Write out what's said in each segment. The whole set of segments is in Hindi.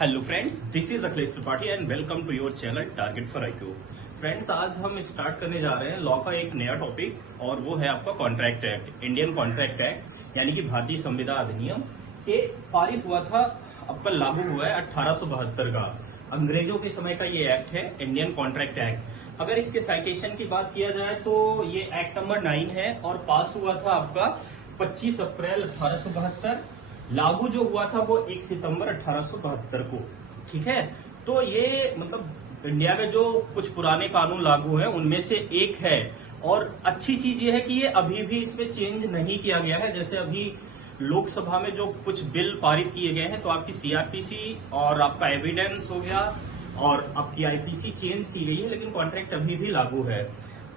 Hello friends, this is Akhilesh Tripathi and welcome to your channel target for IQ। Friends, आज हम स्टार्ट करने जा रहे हैं लॉ का एक नया टॉपिक और वो है आपका contract act, Indian contract act यानी कि भारतीय संविदा अधिनियम के पारित हुआ था, आपका लागू हुआ है 1872 का। अंग्रेजों के समय का ये एक्ट है, इंडियन कॉन्ट्रैक्ट एक्ट। अगर इसके साइटेशन की बात किया जाए तो ये एक्ट नंबर 9 है और पास हुआ था आपका 25 अप्रैल 1872। लागू जो हुआ था वो 1 सितंबर 1872 को। ठीक है, तो ये मतलब इंडिया में जो कुछ पुराने कानून लागू हैं उनमें से एक है। और अच्छी चीज ये है कि ये अभी भी इसमें चेंज नहीं किया गया है। जैसे अभी लोकसभा में जो कुछ बिल पारित किए गए हैं तो आपकी CRPC और आपका एविडेंस हो गया और आपकी IPC चेंज की गई है, लेकिन कॉन्ट्रैक्ट अभी भी लागू है।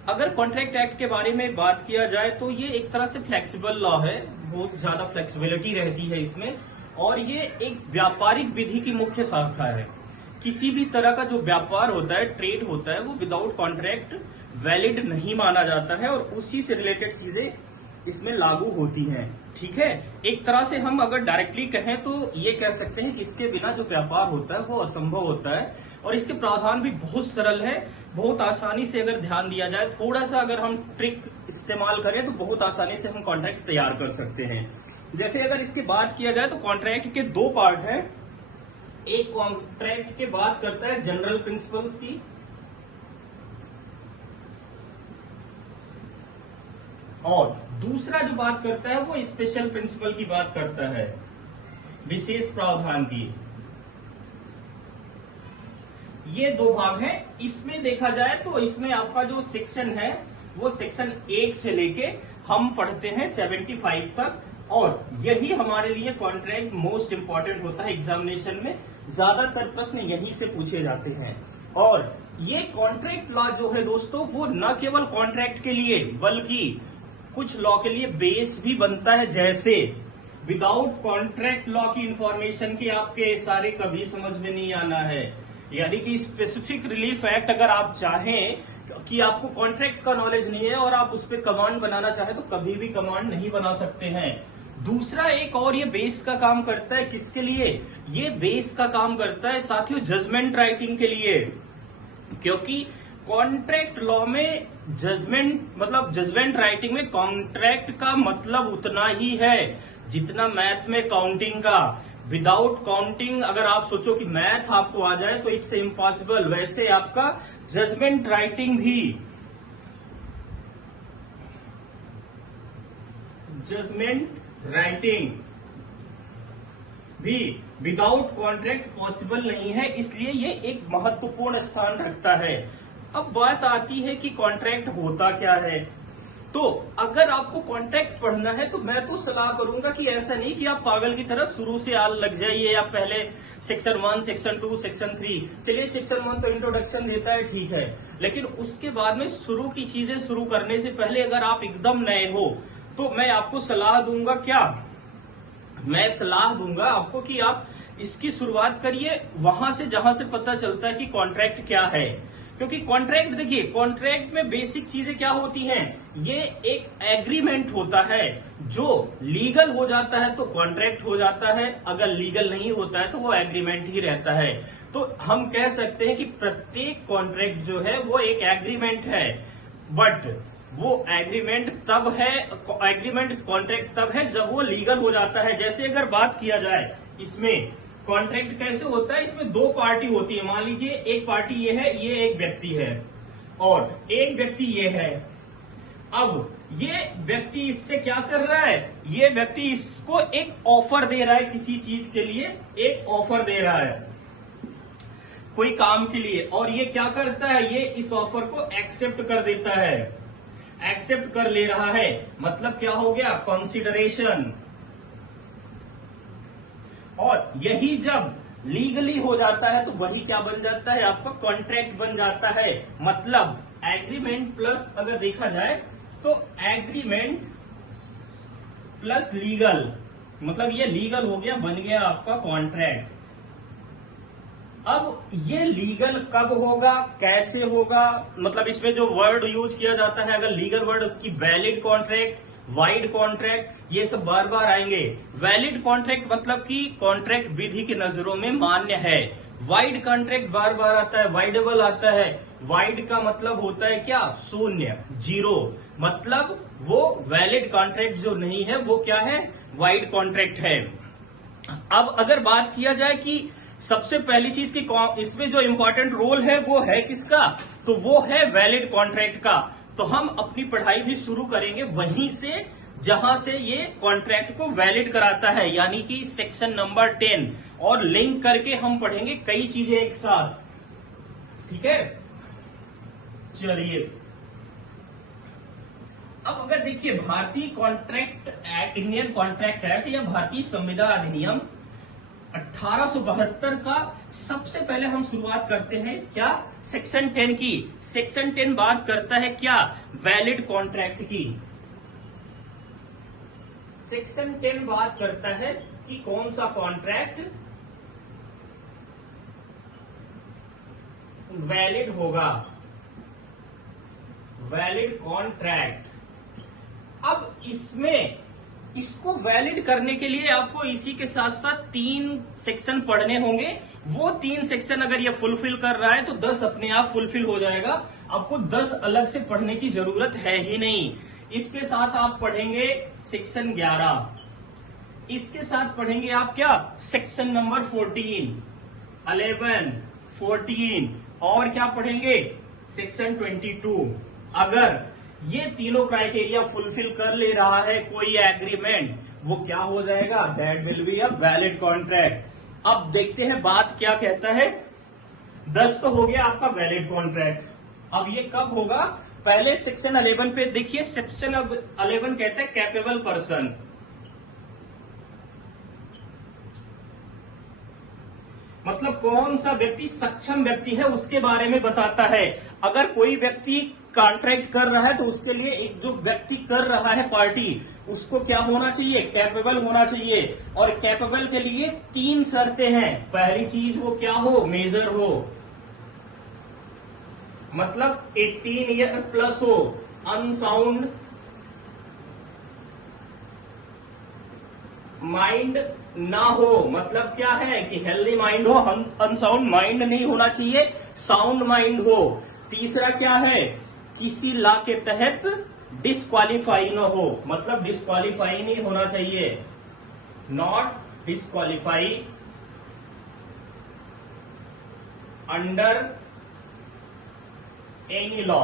अगर कॉन्ट्रैक्ट एक्ट के बारे में बात किया जाए तो ये एक तरह से फ्लेक्सिबल लॉ है, बहुत ज्यादा फ्लेक्सिबिलिटी रहती है इसमें। और ये एक व्यापारिक विधि की मुख्य शाखा है। किसी भी तरह का जो व्यापार होता है, ट्रेड होता है, वो विदाउट कॉन्ट्रैक्ट वैलिड नहीं माना जाता है और उसी से रिलेटेड चीजें इसमें लागू होती हैं। ठीक है, एक तरह से हम अगर डायरेक्टली कहें तो ये कह सकते हैं कि इसके बिना जो व्यापार होता है वो असंभव होता है। और इसके प्रावधान भी बहुत सरल है, बहुत आसानी से अगर ध्यान दिया जाए, थोड़ा सा अगर हम ट्रिक इस्तेमाल करें तो बहुत आसानी से हम कॉन्ट्रैक्ट तैयार कर सकते हैं। जैसे अगर इसकी बात किया जाए तो कॉन्ट्रैक्ट के दो पार्ट हैं। एक कॉन्ट्रैक्ट के बात करता है जनरल प्रिंसिपल्स की और दूसरा जो बात करता है वो स्पेशल प्रिंसिपल की बात करता है, विशेष प्रावधान की। ये दो भाग हैं। इसमें देखा जाए तो इसमें आपका जो सेक्शन है वो सेक्शन 1 से लेके हम पढ़ते हैं 75 तक और यही हमारे लिए कॉन्ट्रैक्ट मोस्ट इंपॉर्टेंट होता है। एग्जामिनेशन में ज्यादातर प्रश्न यहीं से पूछे जाते हैं। और ये कॉन्ट्रैक्ट लॉ जो है दोस्तों, वो न केवल कॉन्ट्रैक्ट के लिए बल्कि कुछ लॉ के लिए बेस भी बनता है। जैसे विदाउट कॉन्ट्रैक्ट लॉ की इंफॉर्मेशन के आपके सारे कभी समझ में नहीं आना है। यानी कि स्पेसिफिक रिलीफ एक्ट अगर आप चाहें कि आपको कॉन्ट्रैक्ट का नॉलेज नहीं है और आप उस पर कमांड बनाना चाहें तो कभी भी कमांड नहीं बना सकते हैं। दूसरा एक और ये बेस का काम करता है, किसके लिए? ये बेस का काम करता है साथियों जजमेंट राइटिंग के लिए। क्योंकि कॉन्ट्रैक्ट लॉ में जजमेंट राइटिंग में कॉन्ट्रैक्ट का मतलब उतना ही है जितना मैथ में काउंटिंग का। विदाउट काउंटिंग अगर आप सोचो कि मैथ आपको आ जाए तो इट्स इम्पॉसिबल, वैसे आपका जजमेंट राइटिंग भी विदाउट कॉन्ट्रैक्ट पॉसिबल नहीं है, इसलिए ये एक महत्वपूर्ण स्थान रखता है। अब बात आती है कि कॉन्ट्रैक्ट होता क्या है। तो अगर आपको कॉन्ट्रैक्ट पढ़ना है तो मैं तो सलाह करूंगा कि ऐसा नहीं कि आप पागल की तरह शुरू से आल लग जाइए या पहले सेक्शन 1, सेक्शन 2, सेक्शन 3। चलिए सेक्शन 1 तो इंट्रोडक्शन देता है, ठीक है, लेकिन उसके बाद में शुरू की चीजें शुरू करने से पहले अगर आप एकदम नए हो तो मैं आपको सलाह दूंगा आपको कि आप इसकी शुरुआत करिए वहां से जहां से पता चलता है कि कॉन्ट्रैक्ट क्या है। क्योंकि कॉन्ट्रैक्ट, देखिए, कॉन्ट्रैक्ट में बेसिक चीजें क्या होती हैं? ये एक एग्रीमेंट होता है, जो लीगल हो जाता है तो कॉन्ट्रैक्ट हो जाता है, अगर लीगल नहीं होता है तो वो एग्रीमेंट ही रहता है। तो हम कह सकते हैं कि प्रत्येक कॉन्ट्रैक्ट जो है वो एक एग्रीमेंट है। बट वो एग्रीमेंट कॉन्ट्रैक्ट तब है जब वो लीगल हो जाता है। जैसे अगर बात किया जाए इसमें कॉन्ट्रैक्ट कैसे होता है, इसमें दो पार्टी होती है। मान लीजिए एक पार्टी ये है, ये एक व्यक्ति है और एक व्यक्ति ये है। अब ये व्यक्ति इससे क्या कर रहा है? ये व्यक्ति इसको एक ऑफर दे रहा है, किसी चीज के लिए एक ऑफर दे रहा है, कोई काम के लिए। और ये क्या करता है? ये इस ऑफर को एक्सेप्ट कर देता है, एक्सेप्ट कर ले रहा है। मतलब क्या हो गया? कंसीडरेशन। और यही जब लीगली हो जाता है तो वही क्या बन जाता है? आपका कॉन्ट्रैक्ट बन जाता है। मतलब एग्रीमेंट प्लस, अगर देखा जाए तो एग्रीमेंट प्लस लीगल, मतलब ये लीगल हो गया, बन गया आपका कॉन्ट्रैक्ट। अब ये लीगल कब होगा, कैसे होगा? मतलब इसमें जो वर्ड यूज किया जाता है, अगर लीगल वर्ड की वैलिड कॉन्ट्रैक्ट, वाइड कॉन्ट्रैक्ट, ये सब बार बार आएंगे। वैलिड कॉन्ट्रैक्ट मतलब कि कॉन्ट्रैक्ट विधि की नजरों में मान्य है। वाइड कॉन्ट्रैक्ट बार बार आता है, वाइडेबल आता है। वाइड का मतलब होता है क्या? शून्य, जीरो। मतलब वो वैलिड कॉन्ट्रैक्ट जो नहीं है वो क्या है? वाइड कॉन्ट्रैक्ट है। अब अगर बात किया जाए कि सबसे पहली चीज की इसमें जो इंपॉर्टेंट रोल है वो है किसका? तो वो है वैलिड कॉन्ट्रैक्ट का। तो हम अपनी पढ़ाई भी शुरू करेंगे वहीं से जहां से ये कॉन्ट्रैक्ट को वैलिड कराता है, यानी कि सेक्शन नंबर 10, और लिंक करके हम पढ़ेंगे कई चीजें एक साथ। ठीक है, चलिए अब अगर देखिए भारतीय contract act, Indian contract act या भारतीय संविदा अधिनियम 1872 का सबसे पहले हम शुरुआत करते हैं क्या? सेक्शन 10 की। सेक्शन 10 बात करता है क्या? वैलिड कॉन्ट्रैक्ट की। सेक्शन 10 बात करता है कि कौन सा कॉन्ट्रैक्ट वैलिड होगा, वैलिड कॉन्ट्रैक्ट। अब इसमें इसको वैलिड करने के लिए आपको इसी के साथ साथ 3 सेक्शन पढ़ने होंगे। वो 3 सेक्शन अगर ये फुलफिल कर रहा है तो 10 अपने आप फुलफिल हो जाएगा। आपको 10 अलग से पढ़ने की जरूरत है ही नहीं। इसके साथ आप पढ़ेंगे सेक्शन 11, इसके साथ पढ़ेंगे आप क्या? सेक्शन नंबर 14, 11, 14, और क्या पढ़ेंगे? सेक्शन 22। अगर ये तीनों क्राइटेरिया फुलफिल कर ले रहा है कोई एग्रीमेंट, वो क्या हो जाएगा? That will be a valid contract. अब देखते हैं बात क्या कहता है। 10 तो हो गया आपका वैलिड कॉन्ट्रैक्ट। अब ये कब होगा? पहले सेक्शन 11 पे देखिए। सेक्शन 11 कहता है कैपेबल पर्सन, मतलब कौन सा व्यक्ति सक्षम व्यक्ति है उसके बारे में बताता है। अगर कोई व्यक्ति कॉन्ट्रैक्ट कर रहा है तो उसके लिए एक जो व्यक्ति कर रहा है पार्टी, उसको क्या होना चाहिए? कैपेबल होना चाहिए। और कैपेबल के लिए 3 शर्तें हैं। पहली चीज वो क्या हो? मेजर हो, मतलब 18 ईयर प्लस हो, अनसाउंड माइंड ना हो, मतलब क्या है कि हेल्दी माइंड हो, अनसाउंड माइंड नहीं होना चाहिए, साउंड माइंड हो। तीसरा क्या है? किसी लॉ के तहत डिस्क्वालीफाई न हो, मतलब डिस्क्वालीफाई नहीं होना चाहिए, not disqualify under any law.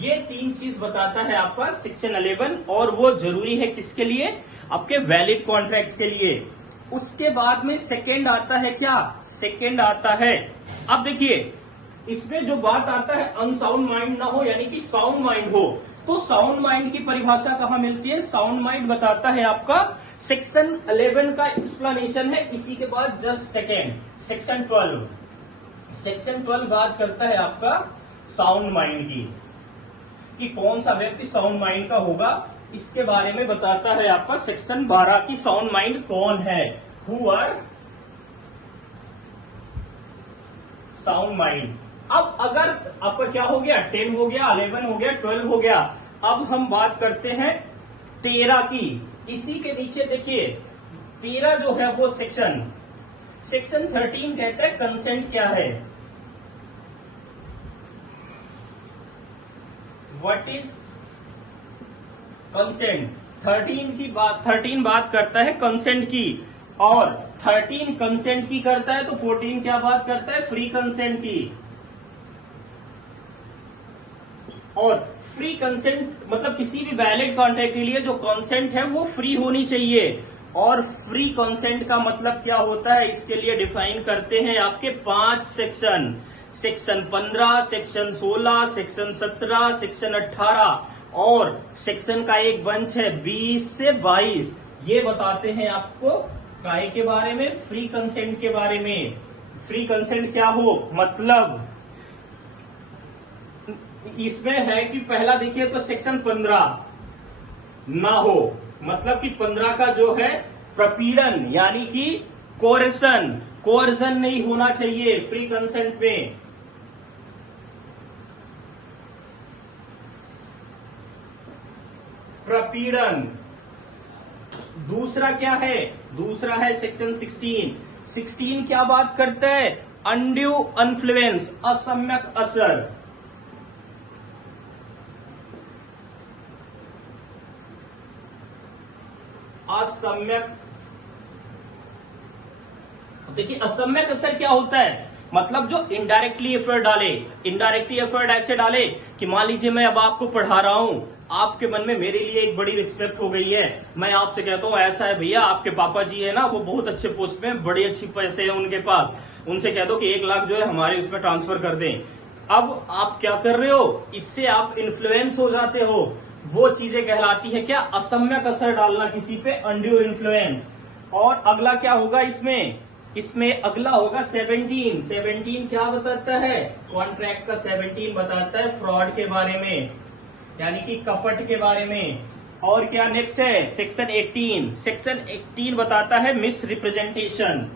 ये 3 चीज बताता है आपका सेक्शन 11, और वो जरूरी है किसके लिए? आपके वैलिड कॉन्ट्रैक्ट के लिए। उसके बाद में सेकेंड आता है क्या? सेकेंड आता है, अब देखिए इसमें जो बात आता है अनसाउंड माइंड ना हो, यानी कि साउंड माइंड हो। तो साउंड माइंड की परिभाषा कहां मिलती है? साउंड माइंड बताता है आपका सेक्शन 11 का एक्सप्लेनेशन है। इसी के बाद जस्ट सेकेंड सेक्शन 12। सेक्शन 12 बात करता है आपका साउंड माइंड की, कि कौन सा व्यक्ति साउंड माइंड का होगा, इसके बारे में बताता है आपका सेक्शन 12 की साउंड माइंड कौन है, हु आर साउंड माइंड। अब अगर आपका क्या हो गया? 10 हो गया, 11 हो गया, 12 हो गया। अब हम बात करते हैं 13 की। इसी के नीचे देखिए 13 जो है वो सेक्शन 13 कहता है कंसेंट क्या है, व्हाट इज कंसेंट। 13 बात करता है कंसेंट की, और 13 कंसेंट की करता है तो 14 क्या बात करता है? फ्री कंसेंट की। और फ्री कंसेंट मतलब किसी भी वैलिड कॉन्ट्रैक्ट के लिए जो कंसेंट है वो फ्री होनी चाहिए। और फ्री कंसेंट का मतलब क्या होता है, इसके लिए डिफाइन करते हैं आपके 5 section, section 15, section 16, section 17, section 18, और सेक्शन का एक बंच है 20 से 22। ये बताते हैं आपको काय के बारे में? फ्री कंसेंट के बारे में। फ्री कंसेंट क्या हो, मतलब इसमें है कि पहला देखिए तो सेक्शन 15 ना हो, मतलब कि 15 का जो है प्रपीड़न यानी कि कोर्सन नहीं होना चाहिए फ्री कंसेंट में। प्रपीड़न। दूसरा क्या है, दूसरा है सेक्शन 16 क्या बात करता है, अनड्यू इन्फ्लुएंस, असम्यक असर। असम्यक, देखिए असम्यक असर क्या होता है, मतलब जो इनडायरेक्टली एफर्ट डाले। इनडायरेक्टली एफर्ट ऐसे डाले कि मान लीजिए मैं अब आपको पढ़ा रहा हूं, आपके मन में मेरे लिए एक बड़ी रिस्पेक्ट हो गई है, मैं आपसे कहता हूं ऐसा है भैया, आपके पापा जी है ना, वो बहुत अच्छे पोस्ट में, बड़ी अच्छी पैसे हैं उनके पास, उनसे कह दो कि 1 लाख जो है हमारे उसमें ट्रांसफर कर दें। अब आप क्या कर रहे हो, इससे आप इन्फ्लुएंस हो जाते हो, वो चीजें कहलाती है क्या, असम्यक असर डालना किसी पे, अनड्यू इन्फ्लुएंस। और अगला क्या होगा इसमें अगला होगा 17 क्या बताता है, कॉन्ट्रैक्ट का 17 बताता है फ्रॉड के बारे में, यानी कि कपट के बारे में। और क्या नेक्स्ट है, सेक्शन 18 बताता है मिस रिप्रेजेंटेशन।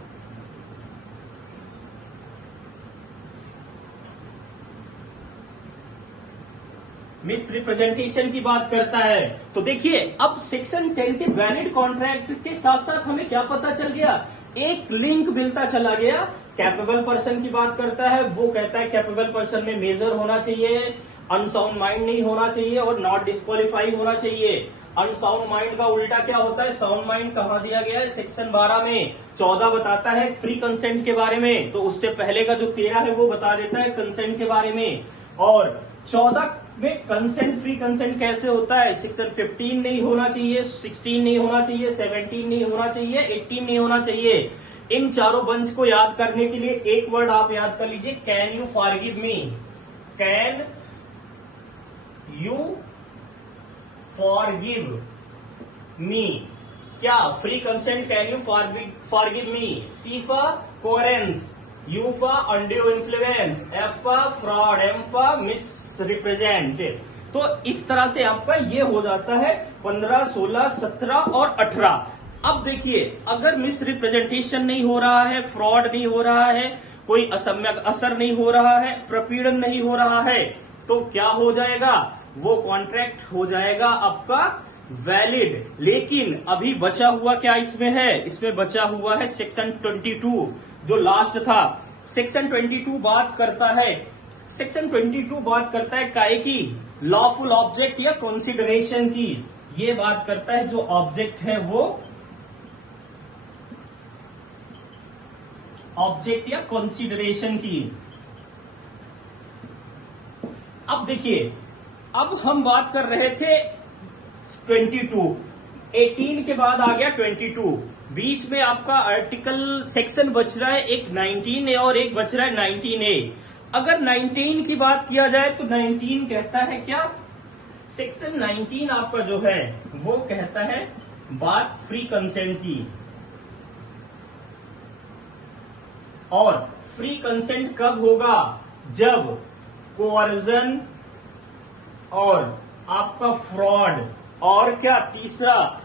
मिस रिप्रेजेंटेशन की बात करता है। तो देखिए अब सेक्शन 10 के वैलिड कॉन्ट्रैक्ट के साथ साथ हमें क्या पता चल गया, एक लिंक मिलता चला गया। कैपेबल पर्सन की बात करता है, वो कहता है कैपेबल पर्सन में मेजर होना चाहिए, अनसाउंड माइंड नहीं होना चाहिए और नॉट डिस्क्वालीफाई होना चाहिए। अनसाउंड माइंड का उल्टा क्या होता है, साउंड माइंड कहाँ दिया गया है, सेक्शन 12 में। 14 बताता है फ्री कंसेंट के बारे में, तो उससे पहले का जो 13 है वो बता देता है कंसेंट के बारे में। और 14 में कंसेंट, फ्री कंसेंट कैसे होता है, सेक्शन 15 नहीं होना चाहिए, 16 नहीं होना चाहिए, 17 नहीं होना चाहिए, 18 नहीं होना चाहिए। इन चारों बंच को याद करने के लिए एक वर्ड आप याद कर लीजिए, can you forgive me. Can you forgive me, क्या free consent, can you forgive me. C for coherence, U for undue influence, F for fraud, M for misrepresent. तो इस तरह से आपका ये हो जाता है 15, 16, 17 और 18। अब देखिए अगर मिस रिप्रेजेंटेशन नहीं हो रहा है, फ्रॉड नहीं हो रहा है, कोई असम्यक असर नहीं हो रहा है, प्रपीड़न नहीं हो रहा है, तो क्या हो जाएगा, वो कॉन्ट्रैक्ट हो जाएगा आपका वैलिड। लेकिन अभी बचा हुआ क्या इसमें है, इसमें बचा हुआ है सेक्शन 22 जो लास्ट था। सेक्शन 22 बात करता है, सेक्शन 22 बात करता है काय की, लॉफुल ऑब्जेक्ट या कंसिडरेशन की। ये बात करता है जो ऑब्जेक्ट है वो ऑब्जेक्ट या कंसिडरेशन की। अब देखिए अब हम बात कर रहे थे 22, 18 के बाद आ गया 22, बीच में आपका आर्टिकल सेक्शन बच रहा है एक 19A और एक बच रहा है 19A। अगर 19 की बात किया जाए तो 19 कहता है क्या, सेक्शन 19 आपका जो है वो कहता है बात फ्री कंसेंट की। और फ्री कंसेंट कब होगा, जब कोअर्जन और आपका फ्रॉड और क्या तीसरा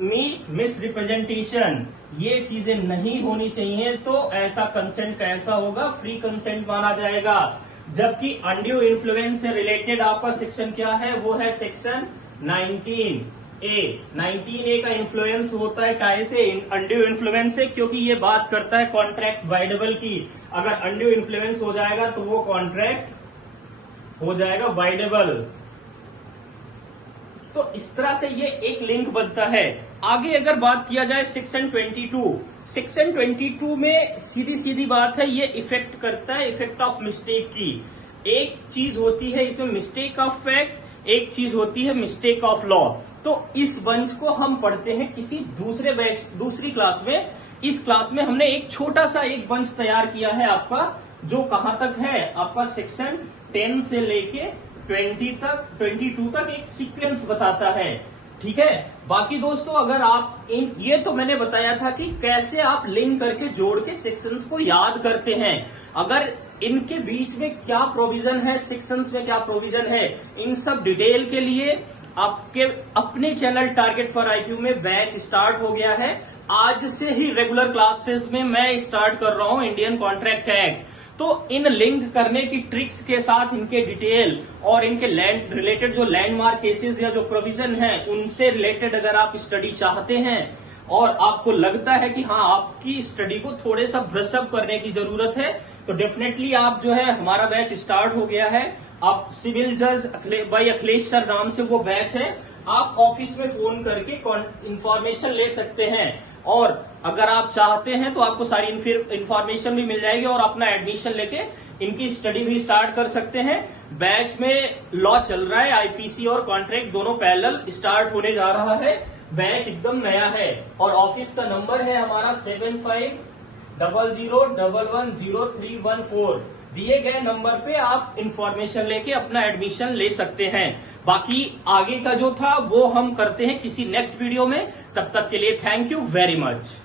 मिस रिप्रेजेंटेशन, ये चीजें नहीं होनी चाहिए, तो ऐसा कंसेंट कैसा होगा, फ्री कंसेंट माना जाएगा। जबकि अनड्यू इन्फ्लुएंस से रिलेटेड आपका सेक्शन क्या है, वो है सेक्शन 19A। 19A का इन्फ्लुएंस होता है कैसे, अनड्यू इन्फ्लुएंस से, क्योंकि ये बात करता है कॉन्ट्रैक्ट वाइडेबल की। अगर अनड्यू इन्फ्लुएंस हो जाएगा तो वो कॉन्ट्रैक्ट हो जाएगा वाइडेबल। तो इस तरह से ये एक लिंक बनता है। आगे अगर बात किया जाए सेक्शन 22, सेक्शन 22 में सीधी सीधी बात है, ये इफेक्ट करता है इफेक्ट ऑफ मिस्टेक की। एक चीज होती है इसमें मिस्टेक ऑफ फैक्ट, एक चीज होती है मिस्टेक ऑफ लॉ। तो इस बंच को हम पढ़ते हैं किसी दूसरे बैच, दूसरी क्लास में। इस क्लास में हमने एक छोटा सा एक बंच तैयार किया है आपका, जो कहां तक है आपका सेक्शन 10 से लेके 22 तक एक सीक्वेंस बताता है। ठीक है, बाकी दोस्तों अगर आप ये तो मैंने बताया था कि कैसे आप लिंक करके जोड़ के सेक्शंस को याद करते हैं। अगर इनके बीच में क्या प्रोविजन है, सेक्शंस में क्या प्रोविजन है, इन सब डिटेल के लिए आपके अपने चैनल टारगेट फॉर IQ में बैच स्टार्ट हो गया है। आज से ही रेगुलर क्लासेस में मैं स्टार्ट कर रहा हूं इंडियन कॉन्ट्रैक्ट एक्ट। तो इन लिंक करने की ट्रिक्स के साथ इनके डिटेल और इनके लैंड रिलेटेड जो लैंडमार्क केसेस या जो प्रोविजन है उनसे रिलेटेड अगर आप स्टडी चाहते हैं और आपको लगता है कि हाँ आपकी स्टडी को थोड़े सा ब्रशअप करने की जरूरत है, तो डेफिनेटली आप जो है हमारा बैच स्टार्ट हो गया है। आप सिविल जज बाई अखिलेश सर नाम से वो बैच है, आप ऑफिस में फोन करके इंफॉर्मेशन ले सकते हैं और अगर आप चाहते हैं तो आपको सारी इंफॉर्मेशन भी मिल जाएगी और अपना एडमिशन लेके इनकी स्टडी भी स्टार्ट कर सकते हैं। बैच में लॉ चल रहा है, आईपीसी और कॉन्ट्रैक्ट दोनों पैरेलल स्टार्ट होने जा रहा है। बैच एकदम नया है और ऑफिस का नंबर है हमारा 7500110314। दिए गए नंबर पे आप इंफॉर्मेशन लेके अपना एडमिशन ले सकते हैं। बाकी आगे का जो था वो हम करते हैं किसी नेक्स्ट वीडियो में। तब तक के लिए थैंक यू वेरी मच।